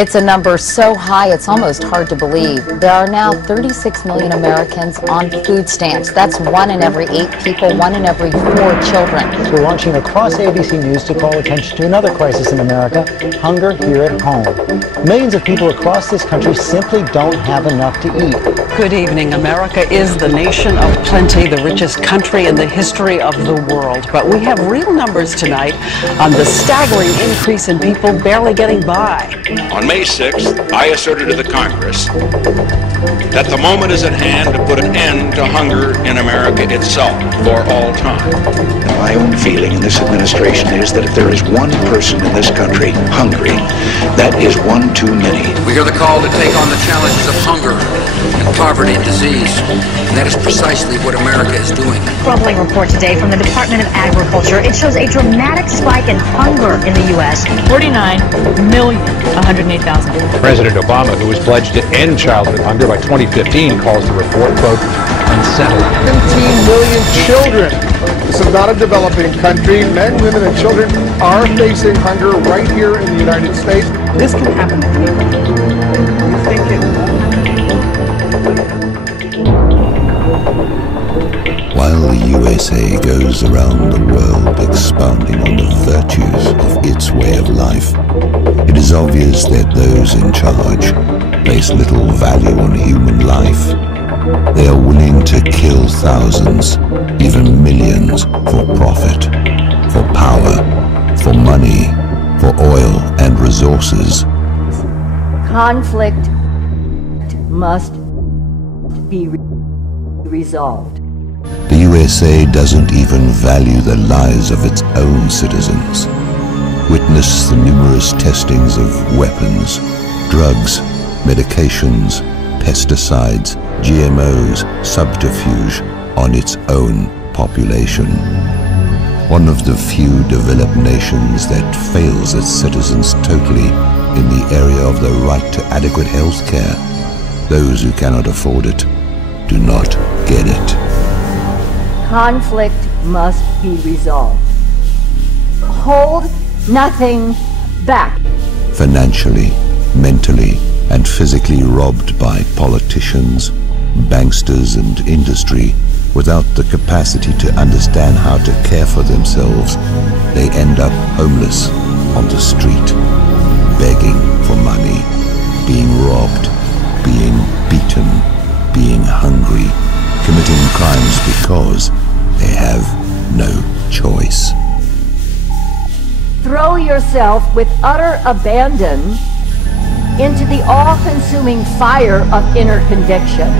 It's a number so high it's almost hard to believe. There are now 36 million Americans on food stamps. That's 1 in every 8 people, 1 in every 4 children. We're launching across ABC News to call attention to another crisis in America, hunger here at home. Millions of people across this country simply don't have enough to eat. Good evening. America is the nation of plenty, the richest country in the history of the world. But we have real numbers tonight on the staggering increase in people barely getting by. On May 6th, I asserted to the Congress that the moment is at hand to put an end to hunger in America itself for all time. My own feeling in this administration is that if there is one person in this country hungry, that is one too many. We hear the call to take on the challenges of hunger and poverty and disease, and that is precisely what America is doing. Troubling report today from the Department of Agriculture. It shows a dramatic spike in hunger in the U.S. 49,108,000. President Obama, who has pledged to end childhood hunger by 2015, calls the report, quote, unsettling. 17 million children. This is not a developing country. Men, women, and children are facing hunger right here in the United States. This can happen to anyone. You think it won't? While the USA goes around the world expounding on the virtues of its way of life, it is obvious that those in charge place little value on human life. They are willing to kill thousands, even millions, for profit, for power, for money, for oil and resources. Conflict must be resolved. The USA doesn't even value the lives of its own citizens. Witness the numerous testings of weapons, drugs, medications, pesticides, GMOs, subterfuge on its own population. One of the few developed nations that fails its citizens totally in the area of the right to adequate health care. Those who cannot afford it do not get it. Conflict must be resolved. Hold nothing back. Financially, mentally, and physically robbed by politicians, banksters, and industry, without the capacity to understand how to care for themselves, they end up homeless on the street, begging for money, being robbed, being beaten, being hungry, committing crimes because they have no choice. Throw yourself with utter abandon into the all-consuming fire of inner conviction.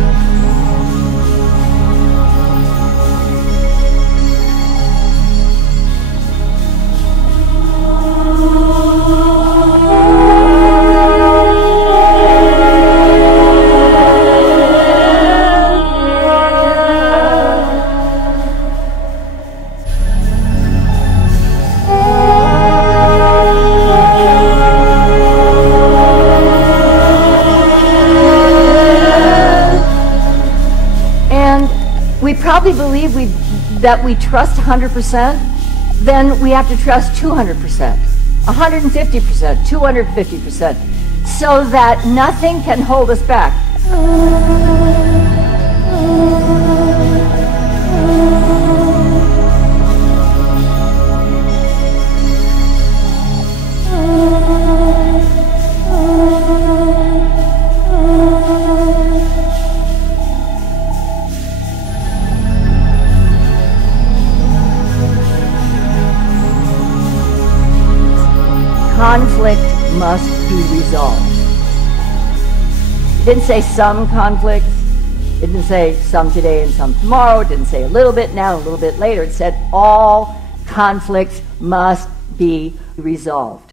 We probably believe that we trust 100%, then we have to trust 200%, 150%, 250%, so that nothing can hold us back. Conflict must be resolved. It didn't say some conflicts. It didn't say some today and some tomorrow. It didn't say a little bit now, a little bit later. It said all conflicts must be resolved.